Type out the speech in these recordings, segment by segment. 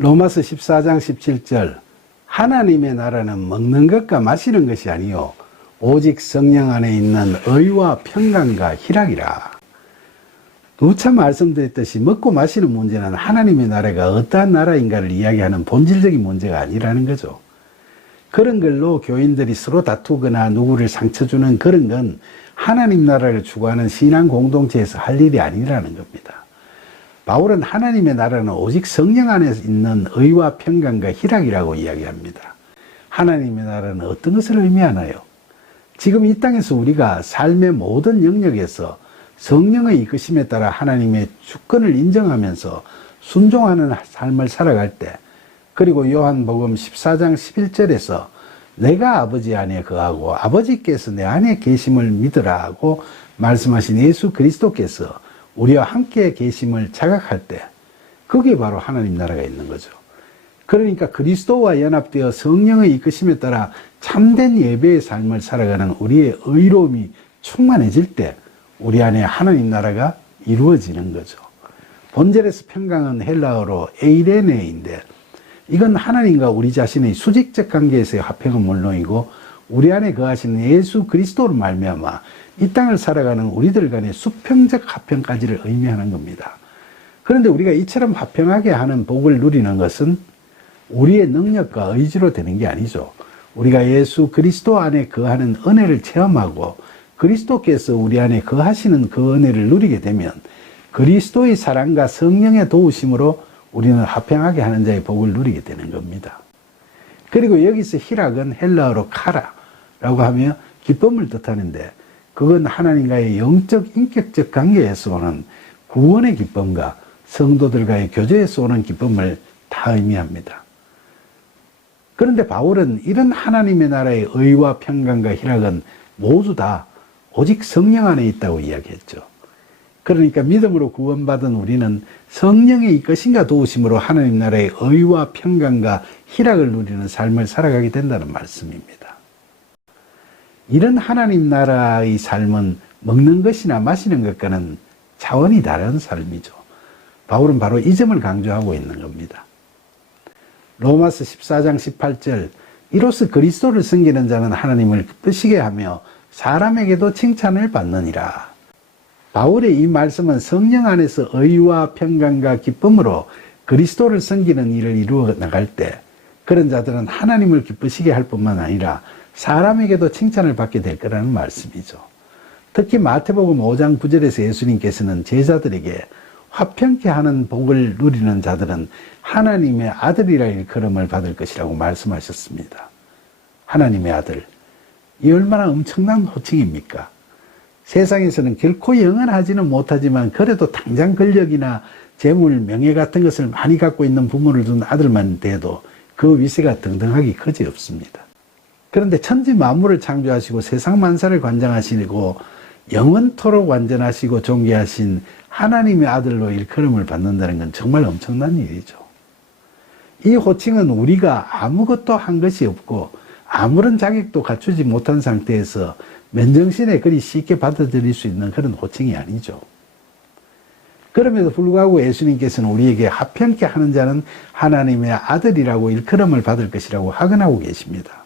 로마서 14장 17절 하나님의 나라는 먹는 것과 마시는 것이 아니요 오직 성령 안에 있는 의와 평강과 희락이라. 누차 말씀드렸듯이 먹고 마시는 문제는 하나님의 나라가 어떠한 나라인가를 이야기하는 본질적인 문제가 아니라는 거죠. 그런 걸로 교인들이 서로 다투거나 누구를 상처 주는 그런 건 하나님 나라를 추구하는 신앙 공동체에서 할 일이 아니라는 겁니다. 바울은 하나님의 나라는 오직 성령 안에 있는 의와 평강과 희락이라고 이야기합니다. 하나님의 나라는 어떤 것을 의미하나요? 지금 이 땅에서 우리가 삶의 모든 영역에서 성령의 이끄심에 따라 하나님의 주권을 인정하면서 순종하는 삶을 살아갈 때, 그리고 요한복음 14장 11절에서 내가 아버지 안에 거하고 아버지께서 내 안에 계심을 믿으라 하고 말씀하신 예수 그리스도께서 우리와 함께 계심을 자각할 때, 그게 바로 하나님 나라가 있는 거죠. 그러니까 그리스도와 연합되어 성령의 이끄심에 따라 참된 예배의 삶을 살아가는 우리의 의로움이 충만해질 때 우리 안에 하나님 나라가 이루어지는 거죠. 본절에서 평강은 헬라어로 에이레네인데, 이건 하나님과 우리 자신의 수직적 관계에서의 화평은 물론이고 우리 안에 거하시는 예수 그리스도로 말미암아 이 땅을 살아가는 우리들 간의 수평적 화평까지를 의미하는 겁니다. 그런데 우리가 이처럼 화평하게 하는 복을 누리는 것은 우리의 능력과 의지로 되는 게 아니죠. 우리가 예수 그리스도 안에 거하는 은혜를 체험하고 그리스도께서 우리 안에 거하시는 그 은혜를 누리게 되면 그리스도의 사랑과 성령의 도우심으로 우리는 화평하게 하는 자의 복을 누리게 되는 겁니다. 그리고 여기서 희락은 헬라어로 카라라고 하며 기쁨을 뜻하는데, 그건 하나님과의 영적 인격적 관계에서 오는 구원의 기쁨과 성도들과의 교제에서 오는 기쁨을 다 의미합니다. 그런데 바울은 이런 하나님의 나라의 의와 평강과 희락은 모두 다 오직 성령 안에 있다고 이야기했죠. 그러니까 믿음으로 구원받은 우리는 성령의 이끄심과 도우심으로 하나님 나라의 의와 평강과 희락을 누리는 삶을 살아가게 된다는 말씀입니다. 이런 하나님 나라의 삶은 먹는 것이나 마시는 것과는 차원이 다른 삶이죠. 바울은 바로 이 점을 강조하고 있는 겁니다. 로마서 14장 18절 이로써 그리스도를 섬기는 자는 하나님을 기쁘시게 하며 사람에게도 칭찬을 받느니라. 바울의 이 말씀은 성령 안에서 의와 평강과 기쁨으로 그리스도를 섬기는 일을 이루어 나갈 때 그런 자들은 하나님을 기쁘시게 할 뿐만 아니라 사람에게도 칭찬을 받게 될 거라는 말씀이죠. 특히 마태복음 5장 9절에서 예수님께서는 제자들에게 화평케 하는 복을 누리는 자들은 하나님의 아들이라 일컬음을 받을 것이라고 말씀하셨습니다. 하나님의 아들, 이 얼마나 엄청난 호칭입니까? 세상에서는 결코 영원하지는 못하지만 그래도 당장 권력이나 재물, 명예 같은 것을 많이 갖고 있는 부모를 둔 아들만 돼도 그 위세가 등등하기 그지없습니다. 그런데 천지 만물을 창조하시고 세상 만사를 관장하시고 영원토록 완전하시고 존귀하신 하나님의 아들로 일컬음을 받는다는 건 정말 엄청난 일이죠. 이 호칭은 우리가 아무것도 한 것이 없고 아무런 자격도 갖추지 못한 상태에서 맨정신에 그리 쉽게 받아들일 수 있는 그런 호칭이 아니죠. 그럼에도 불구하고 예수님께서는 우리에게 화평케 하는 자는 하나님의 아들이라고 일컬음을 받을 것이라고 확언하고 계십니다.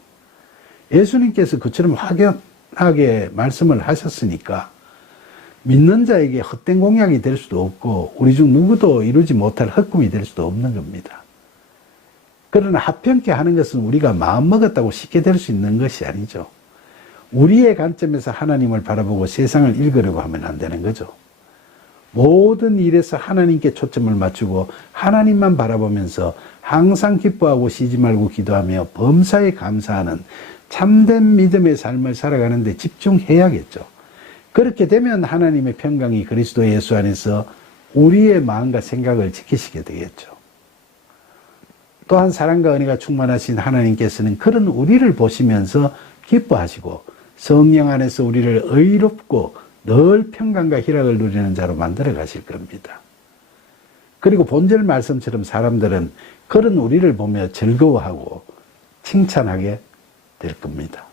예수님께서 그처럼 확연하게 말씀을 하셨으니까 믿는 자에게 헛된 공약이 될 수도 없고 우리 중 누구도 이루지 못할 헛꿈이 될 수도 없는 겁니다. 그러나 화평케 하는 것은 우리가 마음먹었다고 쉽게 될 수 있는 것이 아니죠. 우리의 관점에서 하나님을 바라보고 세상을 읽으려고 하면 안 되는 거죠. 모든 일에서 하나님께 초점을 맞추고 하나님만 바라보면서 항상 기뻐하고 쉬지 말고 기도하며 범사에 감사하는 참된 믿음의 삶을 살아가는 데 집중해야겠죠. 그렇게 되면 하나님의 평강이 그리스도 예수 안에서 우리의 마음과 생각을 지키시게 되겠죠. 또한 사랑과 은혜가 충만하신 하나님께서는 그런 우리를 보시면서 기뻐하시고 성령 안에서 우리를 의롭고 늘 평강과 희락을 누리는 자로 만들어 가실 겁니다. 그리고 본절 말씀처럼 사람들은 그런 우리를 보며 즐거워하고 칭찬하게 될 겁니다.